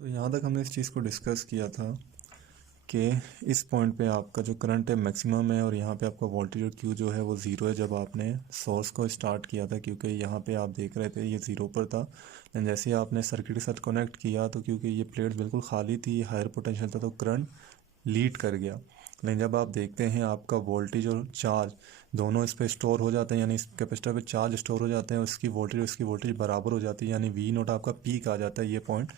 तो यहाँ तक हमने इस चीज़ को डिस्कस किया था कि इस पॉइंट पे आपका जो करंट है मैक्सिमम है और यहाँ पे आपका वोल्टेज और क्यू जो है वो ज़ीरो है जब आपने सोर्स को स्टार्ट किया था, क्योंकि यहाँ पे आप देख रहे थे ये ज़ीरो पर था। एंड जैसे ही आपने सर्किट के साथ कनेक्ट किया तो क्योंकि ये प्लेट बिल्कुल खाली थी, हायर पोटेंशियल था, तो करंट लीड कर गया। लेकिन जब आप देखते हैं आपका वोल्टेज और चार्ज दोनों इस पर स्टोर हो जाते हैं, यानी इस कैपेसिटर पे चार्ज स्टोर हो जाते हैं, उसकी वोल्टेज बराबर हो जाती है, यानी वी नोट आपका पीक आ जाता है। ये पॉइंट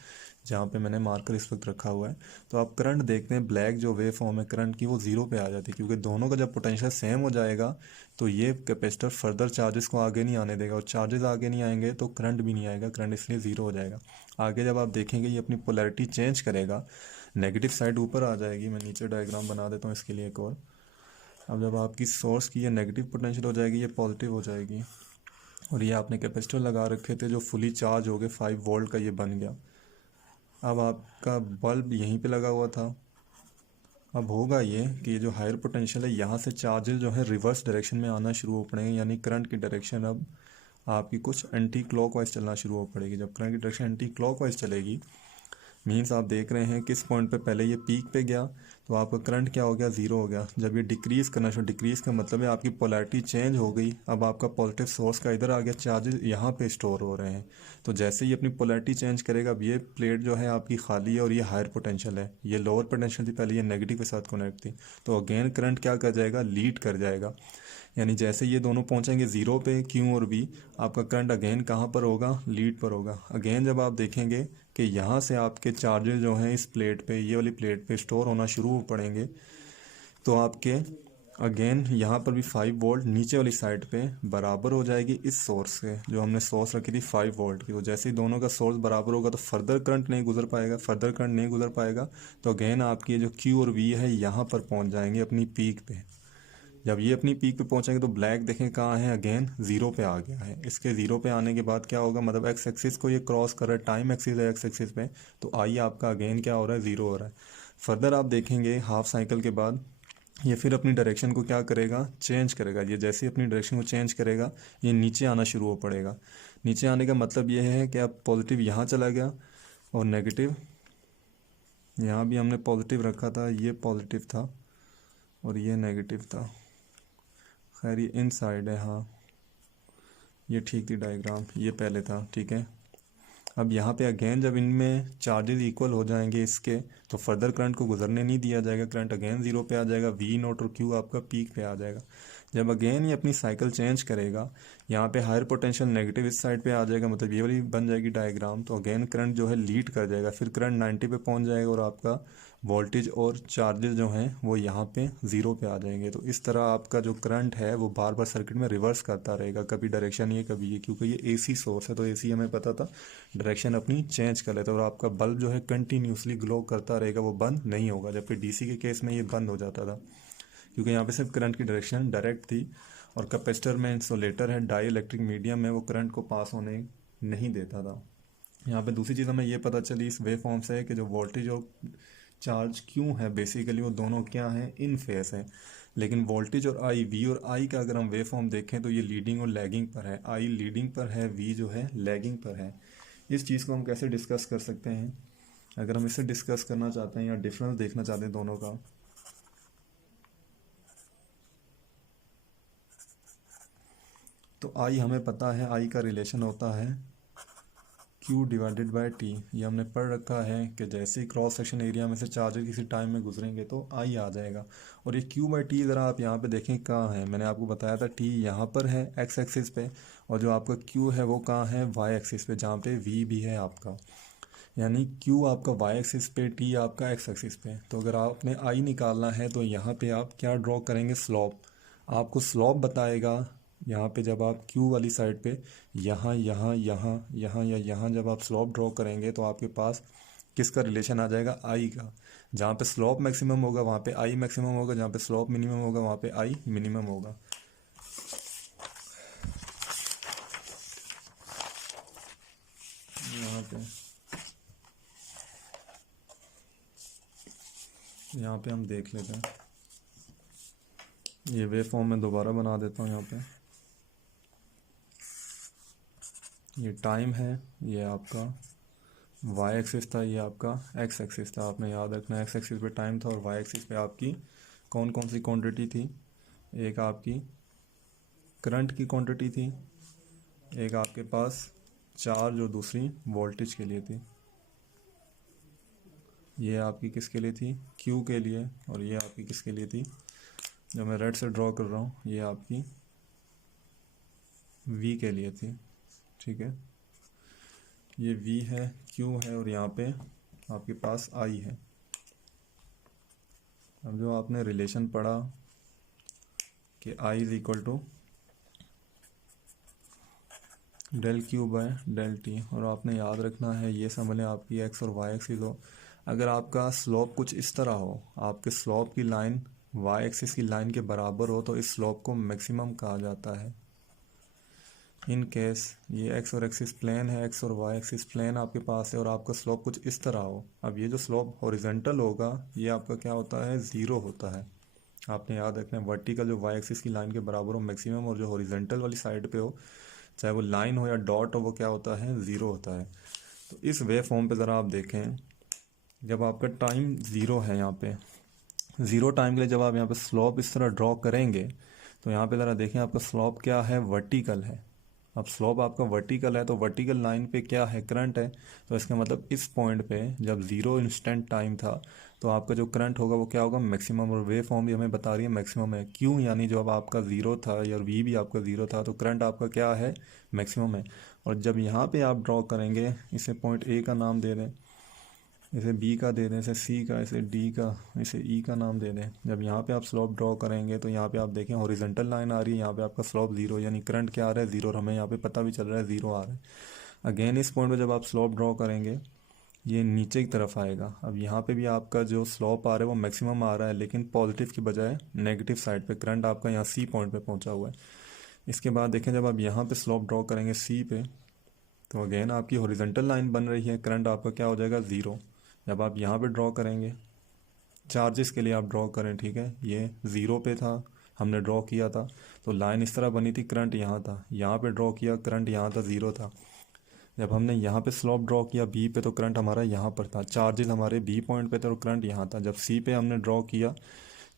जहाँ पे मैंने मार्कर इस वक्त रखा हुआ है। तो आप करंट देखते हैं, ब्लैक जो वेव फॉर्म है करंट की वो ज़ीरो पे आ जाती है, क्योंकि दोनों का जब पोटेंशियल सेम हो जाएगा तो ये कैपेसिटर फर्दर चार्जेस को आगे नहीं आने देगा, और चार्जेस आगे नहीं आएंगे तो करंट भी नहीं आएगा, करंट इसलिए ज़ीरो हो जाएगा। आगे जब आप देखेंगे ये अपनी पोलैरिटी चेंज करेगा, नेगेटिव साइड ऊपर आ जाएगी। मैं नीचे डायग्राम बना देता हूँ इसके लिए एक और। अब जब आपकी सोर्स की ये नेगेटिव पोटेंशियल हो जाएगी, ये पॉजिटिव हो जाएगी, और ये आपने कैपेसिटर लगा रखे थे जो फुली चार्ज हो गए, 5 वोल्ट का ये बन गया। अब आपका बल्ब यहीं पे लगा हुआ था। अब होगा ये कि ये जो हायर पोटेंशियल है यहाँ से चार्जेस जो है रिवर्स डायरेक्शन में आना शुरू हो पड़ेंगे, यानी करंट की डायरेक्शन अब आपकी कुछ एंटी क्लॉकवाइज चलना शुरू हो पड़ेगी। जब करंट की डायरेक्शन एंटी क्लॉकवाइज चलेगी, मीन्स आप देख रहे हैं किस पॉइंट पे पहले ये पीक पे गया तो आपका करंट क्या हो गया, ज़ीरो हो गया। जब ये डिक्रीज़ करना शुरू, डिक्रीज़ का मतलब है आपकी पोलैरिटी चेंज हो गई। अब आपका पॉजिटिव सोर्स का इधर आ गया, चार्जेस यहाँ पे स्टोर हो रहे हैं। तो जैसे ही अपनी पोलैरिटी चेंज करेगा, अब ये प्लेट जो है आपकी खाली है और ये हायर पोटेंशियल है, ये लोअर पोटेंशियल थी पहले, ये नेगेटिव के साथ कनेक्ट थी। तो अगेन करंट क्या कर जाएगा, लीड कर जाएगा। यानी जैसे ये दोनों पहुंचेंगे ज़ीरो पे, क्यू और वी, आपका करंट अगेन कहाँ पर होगा, लीड पर होगा। अगेन जब आप देखेंगे कि यहाँ से आपके चार्जेस जो हैं इस प्लेट पे, ये वाली प्लेट पे स्टोर होना शुरू हो पड़ेंगे, तो आपके अगेन यहाँ पर भी 5 वोल्ट नीचे वाली साइड पे बराबर हो जाएगी इस सोर्स से, जो हमने सोर्स रखी थी 5 वोल्ट की। तो जैसे ही दोनों का सोर्स बराबर होगा तो फर्दर करंट नहीं गुजर पाएगा, फर्दर करंट नहीं गुजर पाएगा, तो अगेन आपकी जो क्यू और वी है यहाँ पर पहुँच जाएंगे अपनी पीक पे। जब ये अपनी पीक पे पहुंचेंगे तो ब्लैक देखें कहाँ है, अगेन ज़ीरो पे आ गया है। इसके ज़ीरो पे आने के बाद क्या होगा, मतलब एक्स एक्सिस को ये क्रॉस कर रहा है, टाइम एक्सिस है एक्स एक्सिस पे, तो आई आपका अगेन क्या हो रहा है, ज़ीरो हो रहा है। फर्दर आप देखेंगे हाफ साइकिल के बाद ये फिर अपनी डायरेक्शन को क्या करेगा, चेंज करेगा। ये जैसे ही अपनी डायरेक्शन को चेंज करेगा ये नीचे आना शुरू हो पड़ेगा। नीचे आने का मतलब ये है कि अब पॉजिटिव यहाँ चला गया और नेगेटिव यहाँ भी हमने पॉजिटिव रखा था, ये पॉजिटिव था और ये नेगेटिव था। खैर ये इन साइड है, हाँ ये ठीक थी डायग्राम, ये पहले था, ठीक है। अब यहाँ पे अगेन जब इनमें चार्जेस इक्वल हो जाएंगे इसके, तो फर्दर करंट को गुजरने नहीं दिया जाएगा, करंट अगेन ज़ीरो पे आ जाएगा, वी नोट और क्यू आपका पीक पे आ जाएगा। जब अगेन ये अपनी साइकिल चेंज करेगा, यहाँ पे हायर पोटेंशियल नेगेटिव इस साइड पे आ जाएगा, मतलब ये वाली बन जाएगी डायग्राम, तो अगेन करंट जो है लीड कर जाएगा, फिर करंट 90 पे पहुँच जाएगा और आपका वोल्टेज और चार्जेस जो हैं वो यहाँ पे ज़ीरो पे आ जाएंगे। तो इस तरह आपका जो करंट है वो बार बार सर्किट में रिवर्स करता रहेगा, कभी डायरेक्शन ये कभी ये, क्योंकि ये एसी सोर्स है तो एसी हमें पता था डायरेक्शन अपनी चेंज कर लेता है, और आपका बल्ब जो है कंटिन्यूसली ग्लो करता रहेगा, वो बंद नहीं होगा। जबकि डीसी के केस में ये बंद हो जाता था, क्योंकि यहाँ पे सिर्फ करंट की डायरेक्शन डायरेक्ट थी, और कैपेसिटर में इंसुलेटर है, डाई इलेक्ट्रिक मीडियम में, वो करंट को पास होने नहीं देता था। यहाँ पे दूसरी चीज़ हमें ये पता चली इस वेव फॉर्म से कि जो वोल्टेज और चार्ज क्यों है, बेसिकली वो दोनों क्या हैं, इन फेस है। लेकिन वोल्टेज और आई, वी और आई का अगर हम वेव फॉर्म देखें तो ये लीडिंग और लैगिंग पर है, आई लीडिंग पर है, वी जो है लैगिंग पर है। इस चीज़ को हम कैसे डिस्कस कर सकते हैं, अगर हम इसे डिस्कस करना चाहते हैं या डिफरेंस देखना चाहते हैं दोनों का, तो आई हमें पता है, आई का रिलेशन होता है Q डिवाइडेड बाय टी। ये हमने पढ़ रखा है कि जैसे ही क्रॉस सेक्शन एरिया में से चार्जर किसी टाइम में गुजरेंगे तो आई आ जाएगा। और ये Q बाई टी ज़रा आप यहाँ पे देखें कहाँ है, मैंने आपको बताया था टी यहाँ पर है एक्स एक्सिस पे, और जो आपका Q है वो कहाँ है, वाई एक्सिस पे, जहाँ पे V भी है आपका। यानी Q आपका वाई एक्सिस पे, टी आपका एक्स एक्सिस पे। तो अगर आपने आई निकालना है तो यहाँ पे आप क्या ड्रॉ करेंगे, स्लॉप। आपको स्लॉप बताएगा यहाँ पे, जब आप Q वाली साइड पे यहाँ यहाँ यहाँ यहाँ या यहाँ जब आप स्लॉप ड्रॉ करेंगे तो आपके पास किसका रिलेशन आ जाएगा, आई का। जहाँ पे स्लॉप मैक्सिमम होगा वहाँ पे आई मैक्सिमम होगा, जहाँ पे स्लॉप मिनिमम होगा वहाँ पे आई मिनिमम होगा। यहाँ पे हम देख लेते हैं, ये वेव फॉर्म में दोबारा बना देता हूँ। यहाँ पे ये टाइम है, ये आपका वाई एक्सिस था, ये आपका एक्स एक्सिस था। आपने याद रखना एक्स एक्सिस पे टाइम था और वाई एक्सिस पे आपकी कौन कौन सी क्वांटिटी थी। एक आपकी करंट की क्वांटिटी थी, एक आपके पास चार्ज और दूसरी वोल्टेज के लिए थी। ये आपकी किसके लिए थी, क्यू के लिए, और ये आपकी किसके लिए थी, जो मैं रेड से ड्रॉ कर रहा हूँ ये आपकी वी के लिए थी। ठीक है, ये वी है, क्यू है, और यहाँ पे आपके पास आई है। अब जो आपने रिलेशन पढ़ा कि I is equal to del Q by del T, और आपने याद रखना है ये समझ आपकी एक्स और वाई एक्सिस हो। अगर आपका स्लोप कुछ इस तरह हो, आपके स्लोप की लाइन वाई एक्सिस की लाइन के बराबर हो, तो इस स्लोप को मैक्सिमम कहा जाता है। इन केस ये एक्स और एक्सिस प्लेन है, एक्स और वाई एक्सिस प्लेन आपके पास है, और आपका स्लोप कुछ इस तरह हो, अब ये जो स्लोप हॉरिजेंटल होगा ये आपका क्या होता है, ज़ीरो होता है। आपने याद रखना है वर्टिकल जो वाई एक्सिस की लाइन के बराबर हो मैक्सिमम, और जो हॉरिजेंटल वाली साइड पे हो चाहे वो लाइन हो या डॉट हो वो क्या होता है, ज़ीरो होता है। तो इस वेव फॉर्म पे ज़रा आप देखें, जब आपका टाइम ज़ीरो है, यहाँ पे ज़ीरो टाइम के लिए जब आप यहाँ पे स्लोप इस तरह ड्रॉ करेंगे, तो यहाँ पे ज़रा देखें आपका स्लोप क्या है, वर्टिकल है। अब स्लोप आपका वर्टिकल है तो वर्टिकल लाइन पे क्या है, करंट है। तो इसका मतलब इस पॉइंट पे जब ज़ीरो इंस्टेंट टाइम था तो आपका जो करंट होगा वो क्या होगा, मैक्सिमम। और वेव फॉर्म भी हमें बता रही है मैक्सिमम है, क्यों, यानी जब आपका ज़ीरो था या वी भी आपका ज़ीरो था तो करंट आपका क्या है, मैक्सिमम है। और जब यहाँ पे आप ड्रॉ करेंगे, इसे पॉइंट ए का नाम दे दें, इसे बी का दे दें, इसे सी का, इसे डी का, इसे ई का नाम दे दें। जब यहाँ पे आप स्लोप ड्रॉ करेंगे तो यहाँ पे आप देखें हॉरिजॉन्टल लाइन आ रही है, यहाँ पे आपका स्लोप ज़ीरो, यानी करंट क्या आ रहा है, ज़ीरो, और हमें यहाँ पे पता भी चल रहा है ज़ीरो आ रहा है। अगेन इस पॉइंट पे जब आप स्लोप ड्रॉ करेंगे ये नीचे की तरफ आएगा। अब यहाँ पे भी आपका जो स्लोप आ रहा है वो मैक्सिमम आ रहा है, लेकिन पॉजिटिव की बजाय नेगेटिव साइड पे। करंट आपका यहाँ सी पॉइंट पे पहुँचा हुआ है। इसके बाद देखें जब आप यहाँ पे स्लोप ड्रॉ करेंगे सी पे, तो अगेन आपकी हॉरिजॉन्टल लाइन बन रही है, करंट आपका क्या हो जाएगा, ज़ीरो। जब आप यहाँ पे ड्रॉ करेंगे, चार्जेस के लिए आप ड्रॉ करें, ठीक है, ये ज़ीरो पे था, हमने ड्रॉ किया था तो लाइन इस तरह बनी थी, करंट यहाँ था, यहाँ पे ड्रॉ किया, करंट यहाँ था, ज़ीरो था। जब हमने यहाँ पे स्लोप ड्रॉ किया बी पे तो करंट हमारा यहाँ पर था, चार्जेस हमारे बी पॉइंट पे थे और करंट यहाँ था। जब सी पे हमने ड्रॉ किया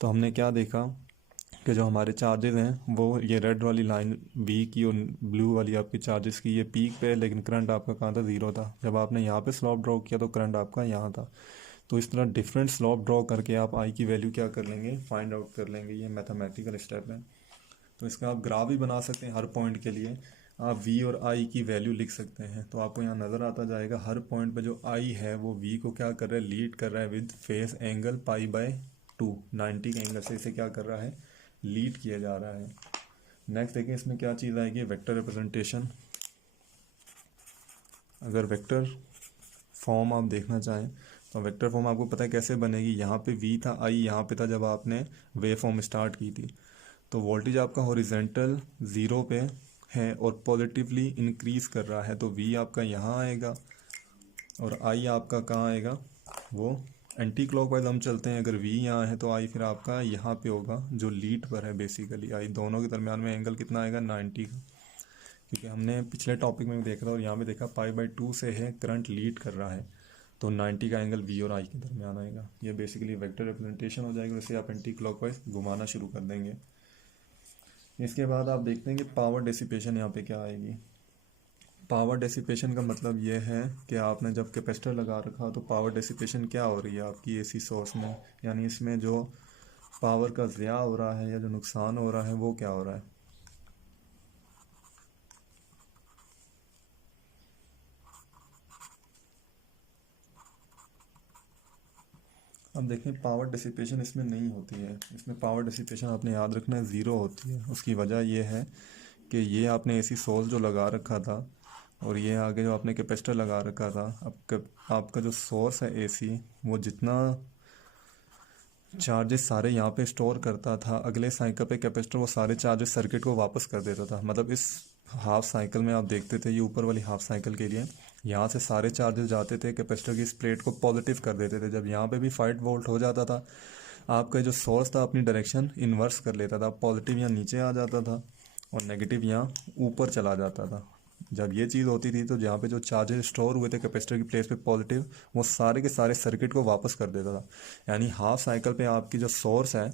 तो हमने क्या देखा कि जो हमारे चार्जेस हैं वो ये रेड वाली लाइन बी की और ब्लू वाली आपकी चार्जेस की ये पीक पे है, लेकिन करंट आपका कहाँ था, ज़ीरो था। जब आपने यहाँ पे स्लोप ड्रॉ किया तो करंट आपका यहाँ था। तो इस तरह डिफरेंट स्लोप ड्रॉ करके आप आई की वैल्यू क्या कर लेंगे, फाइंड आउट कर लेंगे। ये मैथमेटिकल स्टेप है। तो इसका आप ग्राफ भी बना सकते हैं, हर पॉइंट के लिए आप वी और आई की वैल्यू लिख सकते हैं। तो आपको यहाँ नज़र आता जाएगा हर पॉइंट पे जो आई है वो वी को क्या कर रहा है, लीड कर रहा है with face angle pi by 2, 90 के एंगल से इसे क्या कर रहा है, लीड किया जा रहा है। नेक्स्ट देखिए इसमें क्या चीज़ आएगी, वेक्टर रिप्रेजेंटेशन। अगर वेक्टर फॉर्म आप देखना चाहें तो वेक्टर फॉर्म आपको पता है कैसे बनेगी। यहाँ पे वी था, आई यहाँ पे था जब आपने वेव फॉर्म स्टार्ट की थी। तो वोल्टेज आपका हॉरिजेंटल ज़ीरो पे है और पॉजिटिवली इंक्रीज़ कर रहा है, तो वी आपका यहाँ आएगा और आई आपका कहाँ आएगा, वो एंटी क्लॉकवाइज हम चलते हैं। अगर वी यहाँ है तो आई फिर आपका यहाँ पे होगा जो लीड पर है। बेसिकली आई दोनों के दरमियान में एंगल कितना आएगा, 90 का, क्योंकि हमने पिछले टॉपिक में भी देखा था और यहाँ पे देखा पाई बाय 2 से है, करंट लीड कर रहा है, तो 90 का एंगल वी और आई के दरमियान आएगा। ये बेसिकली वेक्टर रिप्रेजेंटेशन हो जाएगी, वैसे आप एंटी क्लॉकवाइज घुमाना शुरू कर देंगे। इसके बाद आप देखते हैं कि पावर डेसिपेशन यहाँ पे क्या आएगी। पावर डेसिपेशन का मतलब ये है कि आपने जब कैपेसिटर लगा रखा तो पावर डेसिपेशन क्या हो रही है आपकी एसी सोर्स में, यानी इसमें जो पावर का ज़िया हो रहा है या जो नुकसान हो रहा है वो क्या हो रहा है। अब देखें पावर डिसिपेशन इसमें नहीं होती है। इसमें पावर डिसिपेशन आपने याद रखना है ज़ीरो होती है। उसकी वजह यह है कि ये आपने एसी सोर्स जो लगा रखा था और ये आगे जो आपने कैपेसिटर लगा रखा था, अब आपका जो सोर्स है एसी वो जितना चार्जेस सारे यहाँ पे स्टोर करता था, अगले साइकिल पे कैपेसिटर वो सारे चार्जेस सर्किट को वापस कर देता था। मतलब इस हाफ साइकिल में आप देखते थे, ये ऊपर वाली हाफ साइकिल के लिए यहाँ से सारे चार्जेस जाते थे कैपेसिटर की इस प्लेट को पॉजिटिव कर देते थे। जब यहाँ पे भी 5 वोल्ट हो जाता था, आपका जो सोर्स था अपनी डायरेक्शन इन्वर्स कर लेता था, पॉजिटिव यहाँ नीचे आ जाता था और नेगेटिव यहाँ ऊपर चला जाता था। जब ये चीज़ होती थी तो जहाँ पे जो चार्जेस स्टोर हुए थे कैपेसिटर की प्लेस पे पॉजिटिव, वो सारे के सारे सर्किट को वापस कर देता था। यानी हाफ साइकिल पे आपकी जो सोर्स है,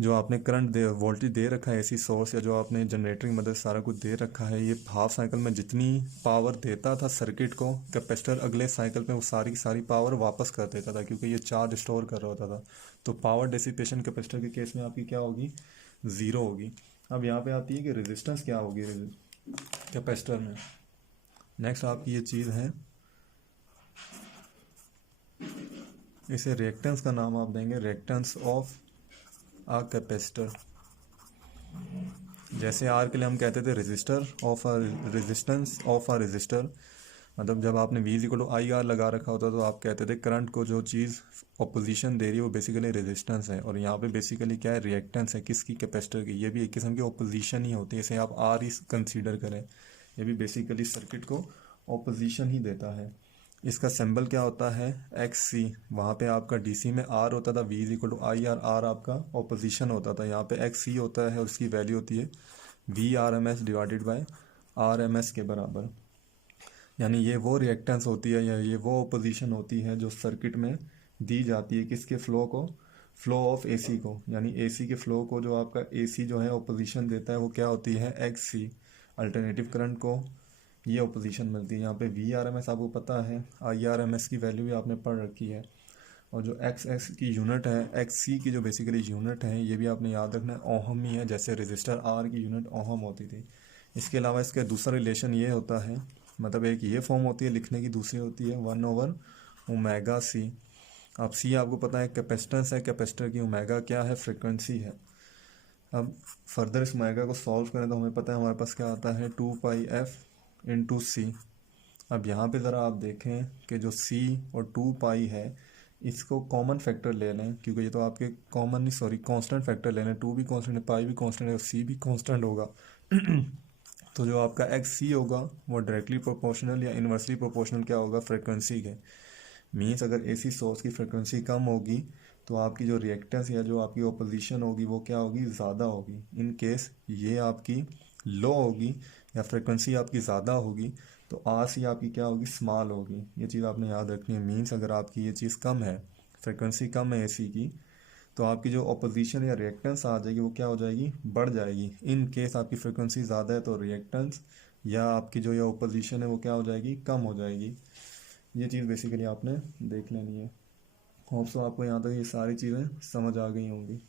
जो आपने करंट दे वोल्टेज दे रखा है एसी सोर्स, या जो आपने जनरेटर की मदद से सारा कुछ दे रखा है, ये हाफ साइकिल में जितनी पावर देता था सर्किट को, कैपेसिटर अगले साइकिल पे वो सारी की सारी पावर वापस कर देता था, क्योंकि ये चार्ज स्टोर कर रहा होता था। तो पावर डिसिपेशन कैपेसिटर के केस में आपकी क्या होगी, ज़ीरो होगी। अब यहाँ पे आती है कि रेजिस्टेंस क्या होगी कैपेसिटर में। नेक्स्ट आपकी ये चीज़ है, इसे रिएक्टेंस का नाम आप देंगे रिएक्टेंस ऑफ आ कैपेसिटर। जैसे आर के लिए हम कहते थे resistor of a resistance of a resistor, मतलब जब आपने V equal to I R लगा रखा होता तो आप कहते थे करंट को जो चीज़ ऑपोजिशन दे रही है वो बेसिकली रेजिस्टेंस है, और यहाँ पे बेसिकली क्या है, रिएक्टेंस है, किसकी, कैपेसिटर की। ये भी एक किस्म की ऑपोजिशन ही होती है, इसे आप आर ही कंसीडर करें। ये भी बेसिकली सर्किट को ऑपोजिशन ही देता है। इसका सिंबल क्या होता है, एक्स सी। वहाँ पे आपका डीसी में आर होता था, V is equal to I R, R आपका ऑपोजिशन होता था। यहाँ पे एक्स सी होता है और उसकी वैल्यू होती है V R M S divided by R M S के बराबर। यानी ये वो रिएक्टेंस होती है या ये वो ऑपोजिशन होती है जो सर्किट में दी जाती है, किसके फ्लो को, फ्लो ऑफ एसी को। यानी एसी के फ्लो को जो आपका एसी जो है ऑपोजिशन देता है वो क्या होती है, एक्स सी। अल्टरनेटिव करंट को ये ऑपोजिशन मिलती है। यहाँ पे वी आर एम एस आपको पता है, आई आर एम एस की वैल्यू भी आपने पढ़ रखी है। और जो एक्स एक्स की यूनिट है, एक्स सी की जो बेसिकली यूनिट है, ये भी आपने याद रखना है, ओहम ही है। जैसे रजिस्टर आर की यूनिट ओहम होती थी। इसके अलावा इसका दूसरा रिलेशन ये होता है, मतलब एक ये फॉर्म होती है लिखने की, दूसरी होती है 1/ओमेगा सी। अब सी आपको पता है कैपेसिटेंस है, कैपेसिटर की ओमेगा क्या है, फ्रिक्वेंसी है। अब फर्दर इस ओमेगा को सॉल्व करें तो हमें पता है हमारे पास क्या आता है, 2πf/c। अब यहाँ पे ज़रा आप देखें कि जो c और 2π है, इसको कॉमन फैक्टर ले लें, क्योंकि ये तो आपके कॉमन नहीं, सॉरी कांस्टेंट फैक्टर ले लें। 2 भी कांस्टेंट है, पाई भी कांस्टेंट है और c भी कांस्टेंट होगा। तो जो आपका एक्स सी होगा वो डायरेक्टली प्रोपोर्शनल या इन्वर्सली प्रोपोर्शनल क्या होगा, फ्रिक्वेंसी के। मीन्स अगर एसी सोर्स की फ्रिक्वेंसी कम होगी तो आपकी जो रिएक्टेंस या जो आपकी ओपोजिशन होगी वो क्या होगी, ज़्यादा होगी। इन केस ये आपकी लो होगी या फ्रिक्वेंसी आपकी ज़्यादा होगी तो आर सी आपकी क्या होगी, स्मॉल होगी। ये चीज़ आपने याद रखनी है। मीन्स अगर आपकी ये चीज़ कम है, फ्रिक्वेंसी कम है एसी की, तो आपकी जो ऑपोजिशन या रिएक्टेंस आ जाएगी वो क्या हो जाएगी, बढ़ जाएगी। इन केस आपकी फ्रिक्वेंसी ज़्यादा है तो रिएक्टेंस या आपकी जो ये ऑपोजिशन है वो क्या हो जाएगी, कम हो जाएगी। ये चीज़ बेसिकली आपने देख लेनी है। होप सो आपको यहाँ तक ये सारी चीज़ें समझ आ गई होंगी।